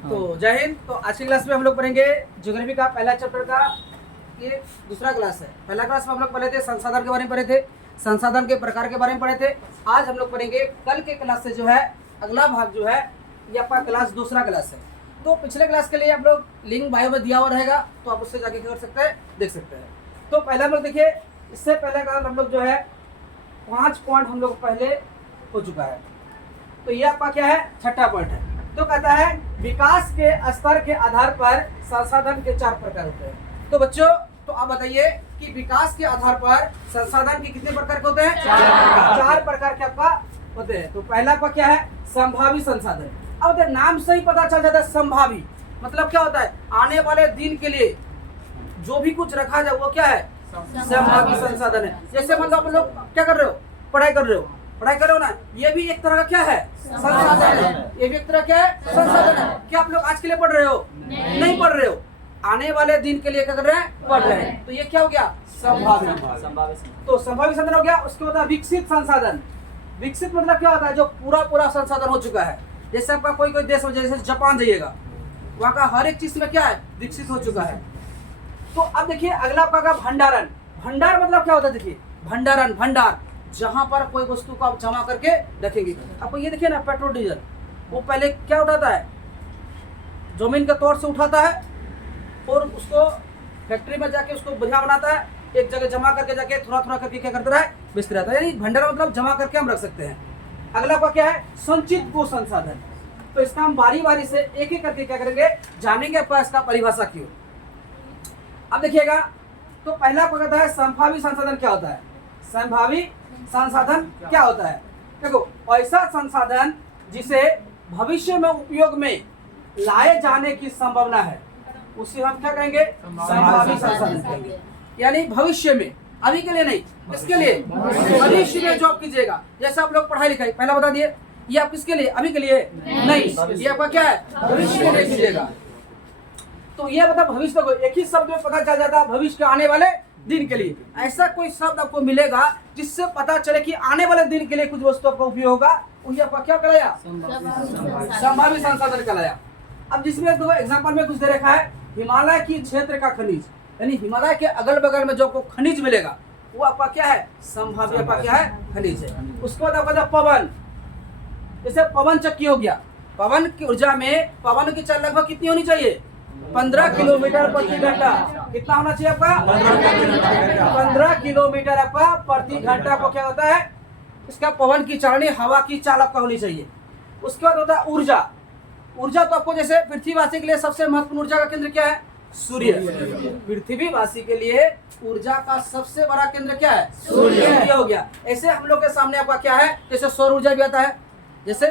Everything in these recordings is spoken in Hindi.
तो जय हिंद। तो आज की क्लास में हम लोग पढ़ेंगे ज्योग्राफी का पहला चैप्टर का, ये दूसरा क्लास है। पहला क्लास में हम लोग पढ़े थे संसाधन के बारे में पढ़े थे, संसाधन के प्रकार के बारे में पढ़े थे। आज हम लोग पढ़ेंगे कल के क्लास से जो है अगला भाग जो है ये आपका क्लास दूसरा क्लास है। तो पिछले क्लास के लिए आप लोग लिंक बायो में दिया हुआ रहेगा, तो आप उससे जाके क्या कर सकते हैं, देख सकते हैं। तो पहले हम लोग देखिए, इससे पहले का हम लोग जो है 5 पॉइंट हम लोग पहले हो चुका है। तो ये आपका क्या है, छठा पॉइंट है। तो कहता है विकास के स्तर के आधार पर संसाधन के 4 प्रकार होते हैं। तो बच्चों, तो आप बताइए कि विकास के आधार पर संसाधन के कितने प्रकार के होते हैं? 4 प्रकार के आपका होते हैं। तो पहला आपका क्या है, संभावी संसाधन। अब नाम से ही पता चल जाता है संभावी मतलब क्या होता है, आने वाले दिन के लिए जो भी कुछ रखा जाए वो क्या है, संभावी संसाधन है। जैसे मतलब आप लोग क्या कर रहे हो, पढ़ाई कर रहे हो ना, ये भी एक तरह का क्या है, संसाधन है। ये भी एक तरह क्या है, संसाधन है। क्या आप लोग आज के लिए पढ़ रहे हो? नहीं पढ़ रहे हो, आने वाले दिन के लिए क्या कर रहे हैं, पढ़ रहे हैं। तो ये क्या हो गया, संभावी। तो संभावी संसाधन हो गया। उसके बाद विकसित संसाधन। विकसित मतलब क्या होता है, जो पूरा संसाधन हो चुका है। जैसे आपका कोई देश हो, जैसे जापान जाइएगा, वहाँ का हर एक चीज में क्या है, विकसित हो चुका है। तो अब देखिए अगला आपका भंडारण। भंडार मतलब क्या होता है, देखिए भंडारण, भंडार जहां पर कोई वस्तु को आप जमा करके रखेंगे। आपको ये देखिए ना, पेट्रोल डीजल वो पहले क्या उठाता है, जमीन के तौर से उठाता है और उसको फैक्ट्री में जाके उसको बढ़िया बनाता है, एक जगह जमा करके जाके थोड़ा करके क्या करता है, बेचता रहता है। यानी भंडारण मतलब जमा करके हम रख सकते हैं। अगला आपका क्या है, संचित भू संसाधन। तो इसका हम बारी से एक एक करके क्या करेंगे, जानेंगे आपका इसका परिभाषा क्यों। अब देखिएगा, तो पहला कहता है संभावी संसाधन क्या होता है। संभावी संसाधन क्या होता है, देखो ऐसा संसाधन जिसे भविष्य में उपयोग में लाए जाने की संभावना है, उसे हम क्या कहेंगे, संभावी संसाधन कहेंगे। यानी भविष्य में, अभी के लिए नहीं, इसके लिए भविष्य में जॉब कीजिएगा। जैसे आप लोग पढ़ाई लिखाई पहला बता दिए, ये आप किसके लिए, अभी के लिए नहीं, ये आपका क्या है, भविष्य के लिए कीजिएगा। तो ये मतलब भविष्य को एक ही शब्द में पता चल जाता है, भविष्य के आने वाले दिन के लिए। ऐसा कोई शब्द आपको मिलेगा जिससे पता चले कि आने वाले दिन के लिए कुछ वस्तु आपका उपयोग होगा, उन्हें आपका क्या कराया, संभावी संसाधन कराया। अब जिसमें दो एग्जांपल में कुछ दे रखा है, हिमालय की क्षेत्र का खनिज, यानी हिमालय के अगल बगल में जो आपको खनिज मिलेगा वो आपका क्या है, संभावी आपका क्या है, खनिज है। उसके बाद आपका पवन, जैसे पवन चक्की हो गया, पवन की ऊर्जा में पवन की चाल लगभग कितनी होनी चाहिए, 15 किलोमीटर प्रति घंटा। कितना होना चाहिए आपका, 15 किलोमीटर आपका प्रति घंटा को क्या होता है, इसका पवन की चालनी, हवा की चाल आपका होनी चाहिए। उसके बाद होता है ऊर्जा। ऊर्जा तो आपको जैसे पृथ्वीवासी के लिए सबसे महत्वपूर्ण ऊर्जा का केंद्र क्या है, सूर्य। पृथ्वीवासी के लिए ऊर्जा का सबसे बड़ा केंद्र क्या है, सूर्य हो गया। ऐसे हम लोग के सामने आपका क्या है, जैसे सौर ऊर्जा भी आता है। जैसे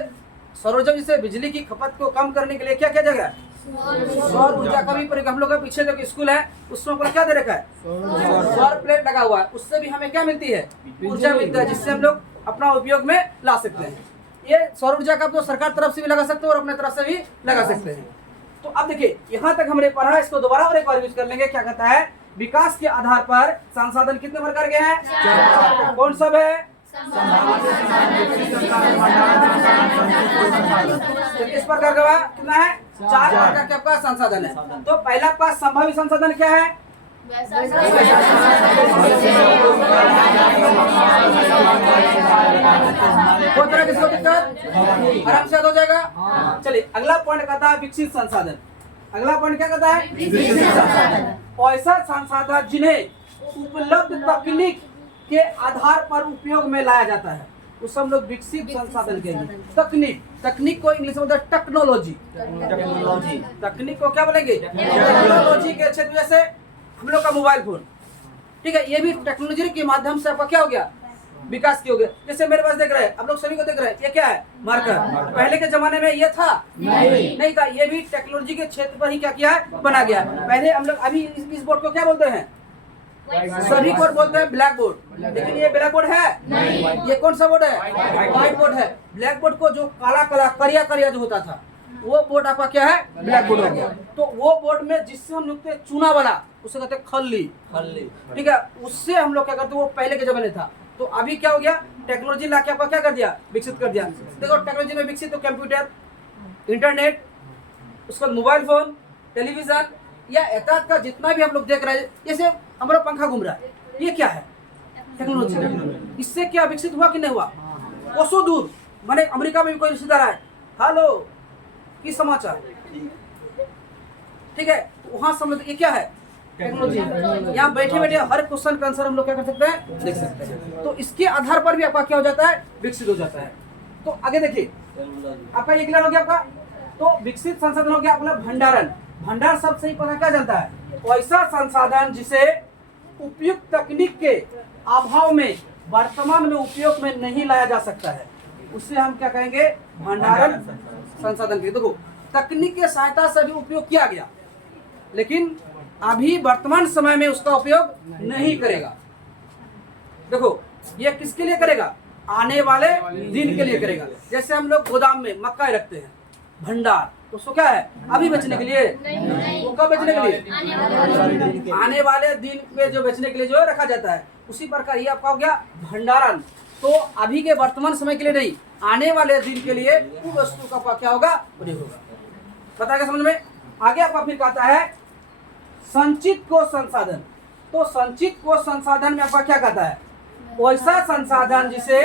सौर ऊर्जा जिसे बिजली की खपत को कम करने के लिए क्या किया जाएगा, सौर ऊर्जा का भी प्रयोग। हम लोग का पीछे जो स्कूल है उसमें आपको क्या दे रखा है, सौर प्लेट लगा हुआ है, उससे भी हमें क्या मिलती है, ऊर्जा मिलती है, जिससे हम लोग अपना उपयोग में ला सकते हैं। ये सौर ऊर्जा का तो सरकार तरफ से भी लगा सकते हैं और अपने तरफ से भी लगा सकते हैं। तो अब देखिए यहाँ तक हमने पढ़ा, इसको दोबारा और एक बार यूज कर लेंगे। क्या कहता है, विकास के आधार पर संसाधन कितने प्रकार के हैं, कौन सब है, किस प्रकार का कितना है, 4 प्रकार के आपका संसाधन है। तो पहला आपका संभावी संसाधन क्या है, कोई तरह किसको दिक्कत, आराम से हो जाएगा। चलिए अगला पॉइंट कहता है विकसित संसाधन। अगला पॉइंट क्या कहता है, विकसित संसाधन। ऐसा संसाधन जिन्हें उपलब्ध तकनीक के आधार पर उपयोग में लाया जाता है, उसे हम लोग विकसित संसाधन कहेंगे। तकनीक को इंग्लिश में टेक्नोलॉजी। तकनीक को क्या बोलेंगे, टेक्नोलॉजी के क्षेत्र। जैसे हम लोग का मोबाइल फोन, ठीक है, ये भी टेक्नोलॉजी के माध्यम से आपका क्या हो गया, विकास की हो गया। जैसे मेरे पास देख रहे हैं, आप लोग सभी को देख रहे हैं, ये क्या है, मार्कर। पहले के जमाने में ये था नहीं था, ये भी टेक्नोलॉजी के क्षेत्र पर ही क्या किया है, बना गया। पहले हम लोग, अभी इस बोर्ड को क्या बोलते हैं, सभी बोर्ड बोलते हैं ब्लैक बोर्ड, लेकिन ये ब्लैक बोर्ड है, ये कौन सा बोर्ड है, व्हाइट बोर्ड है। ब्लैक बोर्ड को जो काला करिया जो होता था, वो बोर्ड आपका क्या है, ब्लैक बोर्ड हो गया। तो वो बोर्ड में जिससे हम लिखते हैं चूना वाला, उसे कहते हैं खल्ली, ठीक है, उससे हम लोग क्या करते हैं, वो पहले के जमाने था। तो अभी क्या हो गया, टेक्नोलॉजी लाके आपका क्या कर दिया, विकसित कर दिया। देखो टेक्नोलॉजी में विकसित तो कंप्यूटर, इंटरनेट, उसके बाद मोबाइल फोन, टेलीविजन या एहतियात का जितना भी हम लोग देख रहे हैं, जैसे हमारा पंखा घूम रहा है, ये क्या है? टेक्नोलॉजी। इससे क्या विकसित हुआ कि नहीं हुआ? कोसों दूर, माने अमेरिका में भी कोई रिश्तेदार आए, हेलो की समाचार, ठीक है, वहां समझ ये क्या है? टेक्नोलॉजी। यहाँ बैठे बैठे हर क्वेश्चन का आंसर हम लोग क्या कर सकते हैं? देख सकते हैं। तो इसके आधार पर भी आपका क्या हो जाता है? विकसित हो जाता है। तो आगे देखिए, आपका ये क्लियर हो गया आपका। तो विकसित संसाधन हो गया आपका भंडारण। भंडार शब्द से ही पता क्या चलता है? वैसा संसाधन जिसे उपयुक्त तकनीक के अभाव में वर्तमान में उपयोग में नहीं लाया जा सकता है, उसे हम क्या कहेंगे? भंडारण संसाधन के। देखो, तकनीक की सहायता से भी उपयोग किया गया, लेकिन अभी वर्तमान समय में उसका उपयोग नहीं करेगा। देखो, ये किसके लिए करेगा? आने वाले दिन के लिए करेगा। जैसे हम लोग गोदाम में मक्का रखते हैं, भंडार, तो उसको क्या है? अभी बेचने के लिए? वो कब बेचने के लिए? आने वाले दिन में जो बेचने के लिए जो रखा जाता है, उसी प्रकार ये आपका हो गया भंडारण। तो अभी के वर्तमान समय के लिए नहीं, आने वाले दिन के लिए उस वस्तु का क्या होगा? प्रयोग होगा। बताएगा समझ में? आगे आपका फिर कहता है संचित कोष संसाधन। तो संचित कोष संसाधन में आपका क्या कहता है? वैसा संसाधन जिसे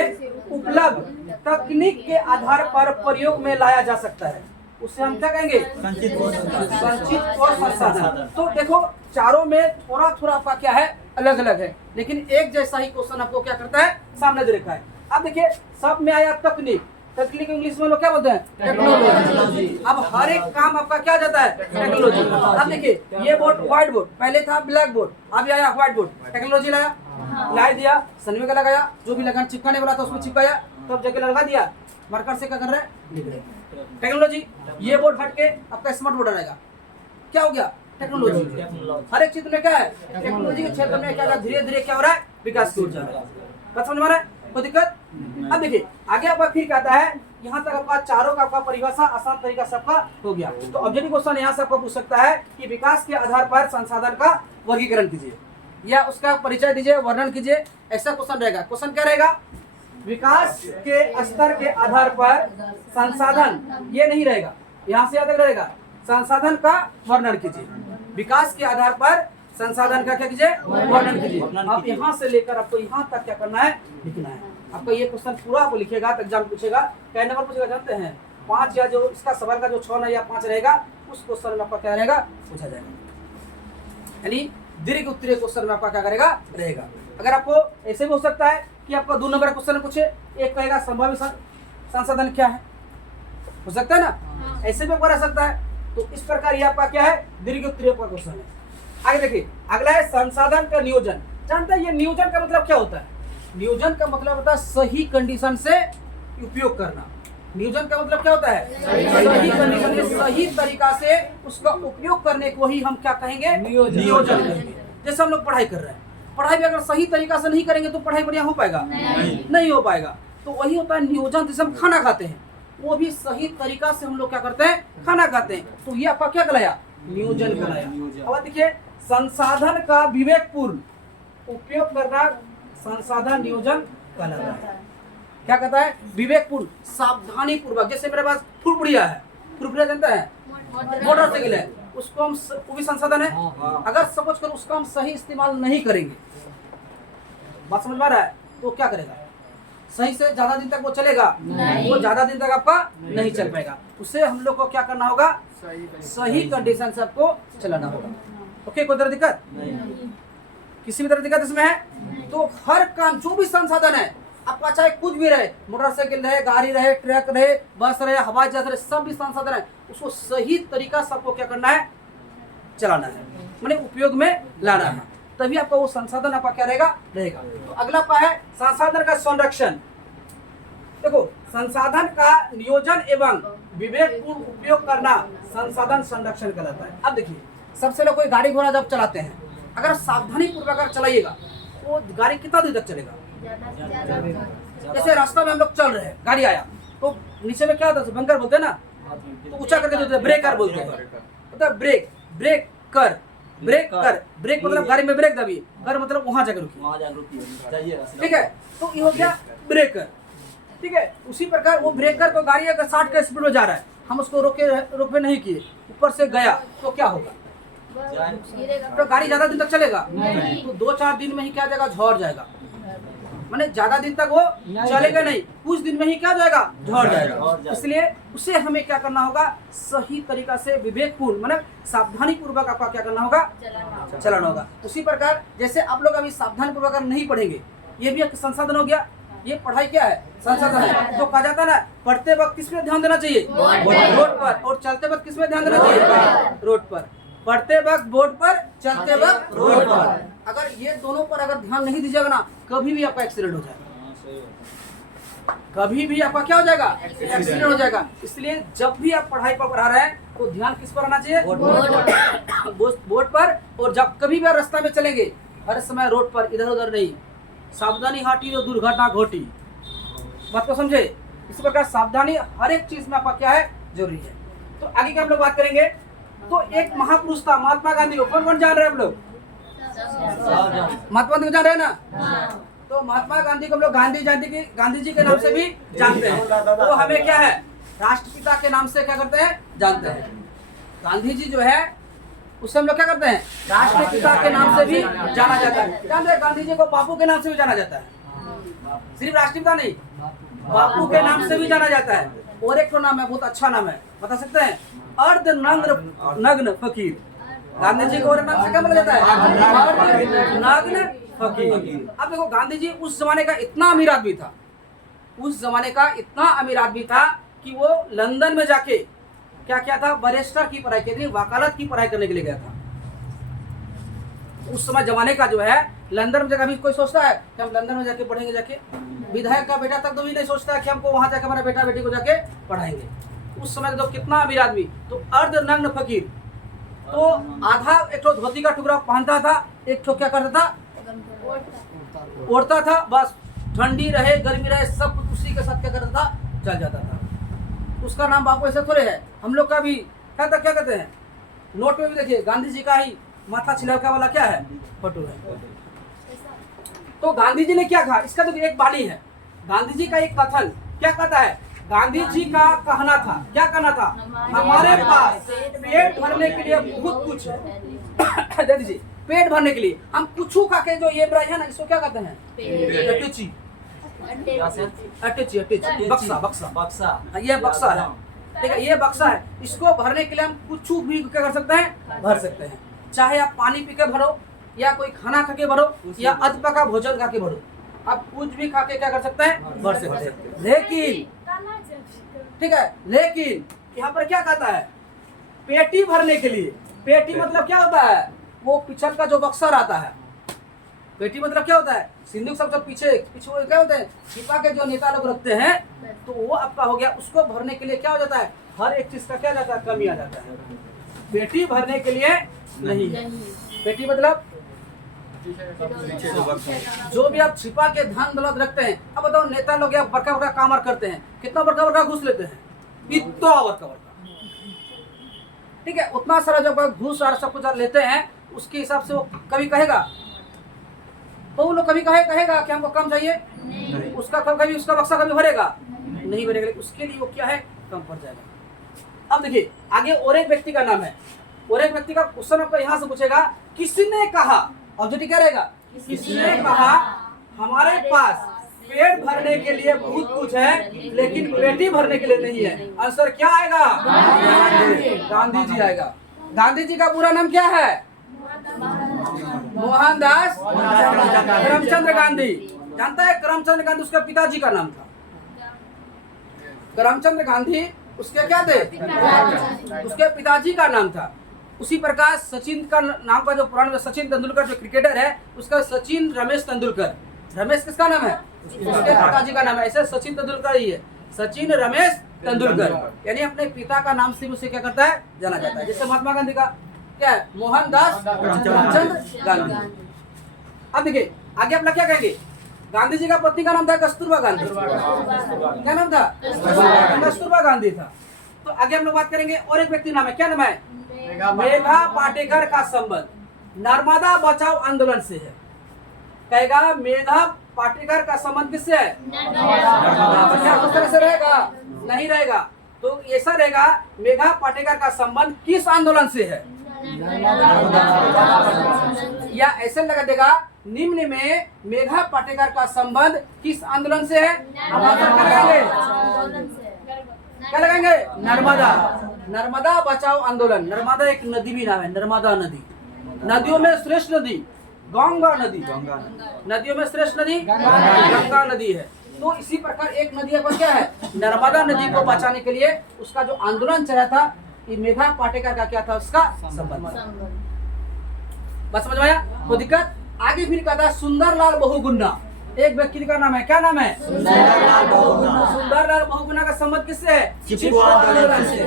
उपलब्ध तकनीक के आधार पर प्रयोग में लाया जा सकता है, उसे हम क्या कहेंगे? संचित कोष संसाधन। तो देखो, चारों में थोड़ा थोड़ा आपका क्या है? अलग अलग है, लेकिन एक जैसा ही क्वेश्चन आपको क्या करता है? सामने दे रखा है। अब देखिए, सब में आया तकनीक। तकनीक इंग्लिश में लोग क्या बोलते हैं? टेक्नोलॉजी। अब हर एक काम आपका क्या जाता है? टेक्नोलॉजी। अब देखिए, ये बोर्ड व्हाइट बोर्ड, पहले था ब्लैक बोर्ड, अब आया व्हाइट बोर्ड। टेक्नोलॉजी लाया, लाई दिया, सनवे का लगाया, जो भी लगाना चिपकाने वाला था उसमें चिपकाया, तब जगह लगा दिया, मार्कर से क्या कर रहे हैं? लिख रहे हैं। टेक्नोलॉजी। ये बोर्ड हट के आपका स्मार्ट बोर्ड आएगा, क्या हो गया? टेक्नोलॉजी। हर एक क्षेत्र में क्या है? टेक्नोलॉजी के क्षेत्र में क्या धीरे धीरे क्या हो रहा है? विकास हो रहा है। बात समझ में आ रहा है? कोई दिक्कत? अब देखिए, आगे आपका फिर कहता है, यहाँ तक आपका चारों का आपका परिभाषा आसान तरीका सबका हो गया। तो ऑब्जेक्टिव क्वेश्चन यहाँ से आपको पूछ सकता है कि विकास के आधार पर संसाधन का वर्गीकरण कीजिए या उसका परिचय दीजिए, वर्णन कीजिए। ऐसा क्वेश्चन रहेगा। क्वेश्चन क्या रहेगा? विकास के स्तर के आधार पर संसाधन, ये नहीं रहेगा, यहाँ से याद रहेगा, संसाधन का वर्णन कीजिए। विकास के आधार पर संसाधन का क्या कीजिए? वर्णन कीजिए। आप यहाँ से लेकर आपको यहाँ तक क्या करना है? लिखना है। आपका ये क्वेश्चन पूरा आप लिखिएगा तो एग्जाम पूछेगा। क्या नंबर पूछेगा जानते हैं? 5, या जो इसका सवाल का जो 6 या 5 रहेगा, उस क्वेश्चन में आपका क्या रहेगा? पूछा जाएगा। यानी दीर्घ उत्तरीय क्वेश्चन में आपका क्या करेगा? रहेगा। अगर आपको ऐसे भी हो सकता है कि आपको 2 नंबर क्वेश्चन पूछे, एक कहेगा संभावित संसाधन क्या है, हो सकता है ना? ऐसे भी रह सकता है। तो इस प्रकार ये आपका क्या है? दीर्घ उत्तरीय का क्वेश्चन है। आगे देखिए, अगला है संसाधन का नियोजन। जानते हैं ये नियोजन का मतलब क्या होता है? नियोजन का मतलब होता है सही कंडीशन से उपयोग करना। नियोजन का मतलब क्या होता है? सही कंडीशन में सही तरीका से उसका उपयोग करने को ही हम क्या कहेंगे? नियोजन कहेंगे। जैसे हम लोग पढ़ाई कर रहे हैं, पढ़ाई भी अगर सही तरीका से नहीं करेंगे तो पढ़ाई बढ़िया हो पाएगा? नहीं हो पाएगा। तो वही होता है नियोजन। जैसे हम खाना खाते हैं, वो भी सही तरीका से हम लोग क्या करते हैं? खाना खाते हैं। तो ये आपका क्या कहलाया? नियोजन कहलाया। अब देखिए, संसाधन का विवेकपूर्ण उपयोग करना संसाधन नियोजन कहलाता है। क्या कहता है? विवेकपूर्ण, सावधानी पूर्वक। जैसे मेरे पास फुरफुरिया है, फुरफुरिया जानता है? मोटरसाइकिल है, उसको हम वो भी संसाधन है। अगर सपोज कर उसका हम सही इस्तेमाल नहीं करेंगे, बात समझ में आ रहा है? तो क्या करेगा? सही से ज्यादा दिन तक वो चलेगा? वो ज्यादा दिन तक आपका नहीं चल पाएगा। उसे हम लोग को क्या करना होगा? सही कंडीशन से आपको चलाना होगा। ओके, कोई तरह दिक्कत? किसी भी तरह दिक्कत इसमें है? तो हर काम जो भी संसाधन है आपका, चाहे कुछ भी रहे, मोटरसाइकिल रहे, गाड़ी रहे, ट्रक रहे, बस रहे, हवाई जहाज रहे, सब भी संसाधन है, उसको सही तरीका से आपको क्या करना है? चलाना है, माने उपयोग में लाना है। तभी आपका वो संसाधन आपका क्या रहेगा? रहेगा। तो अगला क्या है? संसाधन का संरक्षण। देखो, संसाधन का नियोजन एवं विवेकपूर्ण उपयोग करना संसाधन संरक्षण कहलाता है। अब देखिए, सबसे लोग कोई गाड़ी घोड़ा जब चलाते हैं, अगर सावधानी पूर्वक अगर चलाइएगा, वो गाड़ी कितना देर तक चलेगा? जैसे रास्ता में हम लोग चल रहे हैं, गाड़ी आया तो नीचे में क्या होता है? बंकर बोलते हैं ना, तो ऊंचा करके देते हैं, ब्रेकर बोलते हैं। मतलब ब्रेक, ब्रेक कर, ब्रेक कर। ब्रेक मतलब गाड़ी में ब्रेक दबिए, कर मतलब वहां जाकर रुकिए, ठीक है? तो ये हो गया ब्रेकर, ठीक है? उसी प्रकार वो ब्रेकर को गाड़ी अगर 60 के स्पीड में जा रहा है हम उसको रोके नहीं किए, ऊपर से गया तो क्या होगा? तो गाड़ी ज्यादा दिन तक चलेगा? तो 2-4 दिन में ही क्या जाएगा? झड़ जाएगा। माने ज्यादा दिन तक वो चलेगा नहीं, कुछ दिन में ही क्या जाएगा? झड़ जाएगा। इसलिए उसे हमें क्या करना होगा? सही तरीका से विवेकपूर्ण माने सावधानी पूर्वक आपका क्या करना होगा? चलाना होगा। उसी प्रकार जैसे आप लोग अभी सावधानी पूर्वक नहीं पढ़ेंगे, ये भी एक संसाधन हो गया। ये पढ़ाई क्या है? संसाधन है। तो कहा जाता है ना, पढ़ते वक्त किस पे ध्यान देना चाहिए? रोड पर। और चलते वक्त किस पे ध्यान देना चाहिए? रोड पर। पढ़ते वक्त बोर्ड पर, चलते वक्त रोड पर। अगर ये दोनों पर अगर ध्यान नहीं दीजिएगा ना, कभी भी आपका एक्सीडेंट हो जाएगा। कभी भी आपका क्या हो जाएगा? एक्सीडेंट हो जाएगा। इसलिए जब भी आप पढ़ाई पर पढ़ा रहे हैं तो ध्यान किस पर आना चाहिए? बोर्ड पर। और जब कभी भी रास्ता में चलेंगे, हर समय रोड पर, इधर उधर नहीं। सावधानी हटी तो दुर्घटना घटी। बात को समझे? इसी प्रकार सावधानी हर एक चीज में आपका क्या है? जरूरी है। तो आगे क्या हम लोग बात करेंगे? तो एक महापुरुष था महात्मा गांधी को। कौन कौन जान रहे हैं आप लोग? महात्मा गांधी को जान रहे हैं ना? तो महात्मा गांधी को हम लोग गांधी जी के नाम से भी जानते हैं। तो हमें क्या है? राष्ट्रपिता के नाम से क्या करते हैं? जानते हैं। गांधी जी जो है उससे हम लोग क्या करते हैं? राष्ट्रपिता के नाम से भी जाना जाता है। जानते हैं गांधी जी को बापू के नाम से भी जाना जाता है। सिर्फ राष्ट्रपिता नहीं, बापू के नाम से भी जाना जाता है। और एक तो नाम है, बहुत अच्छा नाम है, बता सकते हैं? अर्धनग्न फकीर। गांधी जी को और नाम से क्या बोला जाता है? अर्धनग्न फकीर। अब देखो गांधी जी उस जमाने का इतना अमीर आदमी था, उस जमाने का इतना अमीर आदमी था कि वो लंदन में जाके क्या किया था? बैरिस्टर की पढ़ाई की थी, वकालत की पढ़ाई करने के लिए गया था। उस समय जमाने का जो है लंदन में जाकर, अभी कोई सोचता है कि हम लंदन में जाके पढ़ेंगे? जाके विधायक का बेटा तक तो भी नहीं सोचता है कि हमको वहां जाकर हमारे बेटा बेटी को जाके पढ़ाएंगे। उस समय तो कितना अमीर आदमी। तो अर्धनग्न फकीर, तो आधा एक तो धोती का टुकड़ा पहनता था, एक तो क्या करता था? ओढ़ता था। बस ठंडी रहे गर्मी रहे सब कुछ उसी के साथ क्या करता था? चल जाता था। उसका नाम बापू ऐसे थोड़े है। हम लोग का भी क्या कहते हैं? नोट में भी देखिए गांधी जी का ही माथा छिलका वाला क्या है? फोटो है। तो गांधी जी ने क्या कहा? इसका तो एक बाणी है। गांधी जी का एक कथन क्या कहता है? गांधी जी का कहना था, क्या कहना था? हमारे पास पेट भरने के लिए बहुत कुछ है। दे दीजिए। पेट भरने के लिए हम कुछ खा के जो ये है ना, इसको क्या कहते हैं? बक्सा। ये बक्सा है, ठीक है? ये बक्सा है। इसको भरने के लिए हम कुछ भी क्या कर सकते हैं? भर सकते हैं। चाहे आप पानी पी के भरो, या कोई खाना खा के भरो, या अधपका भोजन खा के भरो, आप कुछ भी खा के क्या कर सकते हैं? भर सकते हैं। लेकिन ठीक है, लेकिन यहाँ पर क्या कहता है? पेटी भरने के लिए। पेटी मतलब क्या होता है? वो पिछल का जो बक्सा रहता है। पेटी मतलब क्या होता है? सिंधु सब पीछे क्या होते हैं? छिपा के जो नेता लोग रखते हैं, तो वो आपका हो गया। उसको भरने के लिए क्या हो जाता है? हर एक चीज का क्या जाता है? कमी आ जाता है। पेटी भरने के लिए नहीं है। पेटी मतलब जो भी आप छिपा के धन दौलत रखते हैं। अब बताओ नेता लोग या बड़का बड़का काम करते हैं, कितना बड़का बड़का घूस लेते हैं? इतना बड़का बड़का, ठीक है? उतना सारा जब घूस और सब कुछ लेते हैं, उसके हिसाब से वो कभी कहेगा? तो वो लोग कभी कहेगा कि हमको कम चाहिए? उसका कभी उसका बक्सा कभी भरेगा? नहीं भरेगा। उसके लिए वो क्या है? कम पड़ जाएगा। अब देखिए आगे और एक व्यक्ति का नाम है। और एक व्यक्ति का क्वेश्चन आपका यहाँ से पूछेगा, किसने कहा? ऑब्जेक्टिव क्या रहेगा? किसने कहा हमारे पास पेट भरने के लिए बहुत कुछ है, लेकिन पेटी भरने के लिए नहीं है? आंसर क्या आएगा? गांधी जी आएगा। गांधी जी का पूरा नाम क्या है? मोहनदास करमचंद गांधी। जानता है? करमचंद गांधी उसके पिताजी का नाम था। करमचंद गांधी उसके क्या थे? उसके पिताजी का नाम था। उसी प्रकार सचिन का नाम का जो पुराना सचिन तेंदुलकर जो क्रिकेटर है, उसका सचिन रमेश तेंदुलकर। रमेश किसका नाम है? उसके पिताजी का नाम है। ऐसे सचिन तेंदुलकर ही है, सचिन रमेश तेंदुलकर, यानी अपने पिता का नाम से उसे क्या करता है? जाना जाता है। जैसे महात्मा गांधी का क्या है? मोहनदास करमचंद गांधी। अब देखिए आगे अपना क्या कहेंगे? गांधी जी का पत्नी का नाम था कस्तूरबा गांधी। क्या नाम था? कस्तूरबा गांधी था। तो आगे हम लोग बात करेंगे और एक व्यक्ति नाम है। क्या नाम है? मेधा पाटेकर का संबंध नर्मदा बचाओ आंदोलन से है। कहेगा मेधा पाटेकर का संबंध किससे है? क्या उस तरह से रहेगा? नहीं रहेगा। तो ऐसा रहेगा मेघा पाटेकर का संबंध किस आंदोलन से है, या ऐसे लगा देगा निम्न में मेघा पाटेकर का संबंध किस आंदोलन से है। अब आंसर क्या लगाएंगे, क्या लगाएंगे, नर्मदा, नर्मदा बचाओ आंदोलन। नर्मदा एक नदी भी नाम है, नर्मदा नदी, नदियों में श्रेष्ठ नदी गंगा नदी, नदियों में श्रेष्ठ नदी गंगा नदी है। तो इसी प्रकार एक नदी पर क्या है, नर्मदा नदी को बचाने के लिए उसका जो आंदोलन चला था, ये मेघा पाटेकर का क्या था, उसका संबंध। बस समझ में आया। तो दिक्कत आगे फिर कहता है सुंदरलाल बहुगुणा, एक व्यक्ति का नाम है, क्या नाम है, सुंदरलाल बहुगुणा का संबंध किससे है, चिपको आंदोलन से।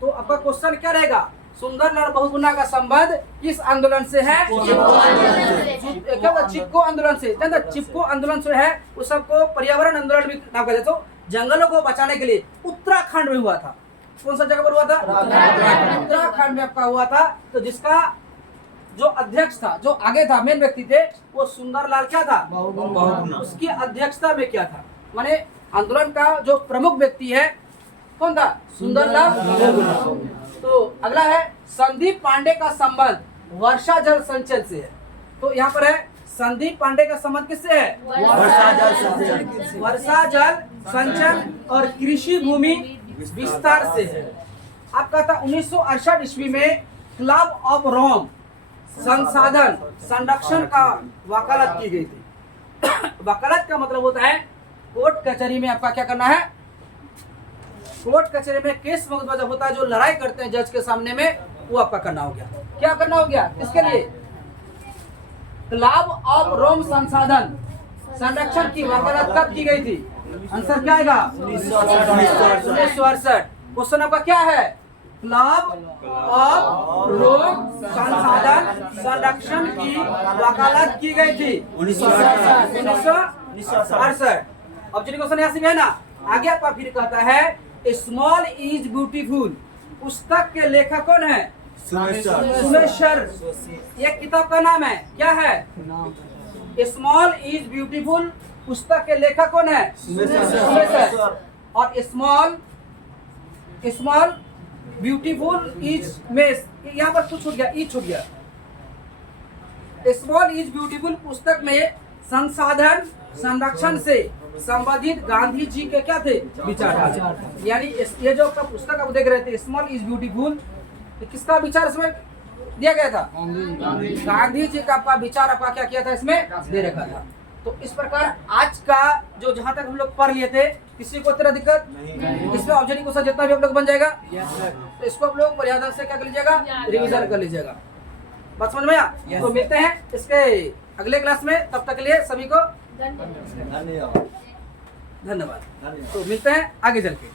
तो आपका क्वेश्चन क्या रहेगा, सुंदरलाल बहुगुणा का संबंध किस आंदोलन से है, क्या चिपको आंदोलन से। चिपको आंदोलन जो है उस सबको पर्यावरण आंदोलन भी नाम कहते। तो जंगलों को बचाने के लिए उत्तराखंड में हुआ था। कौन सा जगह पर हुआ था, उत्तराखंड में आपका हुआ था। तो जिसका जो अध्यक्ष था, जो आगे था, मेन व्यक्ति थे, वो सुंदरलाल क्या था, उसकी अध्यक्षता में क्या था, माने आंदोलन का जो प्रमुख व्यक्ति है कौन था, सुंदरलाल बहुगुणा। तो अगला है संदीप पांडे का संबंध वर्षा जल संचयन से है। तो यहाँ पर है संदीप पांडे का संबंध किससे है, वर्षा जल संचयन और कृषि भूमि विस्तार से है। आपका था 1968 ईस्वी में क्लब ऑफ रोम संसाधन संरक्षण का वकालत की गई थी। वकालत का मतलब होता है कोर्ट कचहरी में आपका क्या करना है, कोर्ट कचहरी में केस मुकदमा जब होता है, जो लड़ाई करते हैं जज के सामने में, वो आपका करना हो गया। क्या करना हो गया, इसके लिए क्लब ऑफ रोम संसाधन संरक्षण की वकालत कब की गई थी, आंसर क्या आएगा 1968। क्वेश्चन आपका क्या है, क्लब ऑफ रोम संसाधन संरक्षण की वकालत की गई थी 1968। अब जो क्वेश्चन यहाँ से है ना, आगे आपका फिर कहता है स्मॉल इज ब्यूटीफुल पुस्तक के लेखक कौन है, सुमेशर। ये किताब का नाम है, क्या है, स्मॉल इज ब्यूटीफुल पुस्तक के लेखक कौन है, सुमेशर। और स्मॉल ब्यूटीफुल इज मेस, यहाँ पर कुछ छूट गया, ई छूट गया। स्मॉल इज ब्यूटीफुल पुस्तक में संसाधन संरक्षण से संबंधित गांधी जी के क्या थे, विचार। यानी ये जो आपका पुस्तक आप देख रहे थे स्मॉल इज ब्यूटीफुल, किसका विचार इसमें दिया गया था, गांधी जी का आपका विचार आपका क्या किया था, इसमें दे रखा था। तो इस प्रकार आज का जो जहां तक हम लोग पढ़ लिए थे, किसी को तरह दिक्कत इसमें ऑब्जेक्टिव क्वेश्चन जितना भी आप लोग बन जाएगा, तो इसको आप लोग पर्यावरण से क्या कर लीजिएगा, रिवीजन कर लीजिएगा। बात समझ में आया। तो मिलते हैं इसके अगले क्लास में, तब तक के लिए सभी को धन्यवाद। तो मिलते हैं आगे चल के।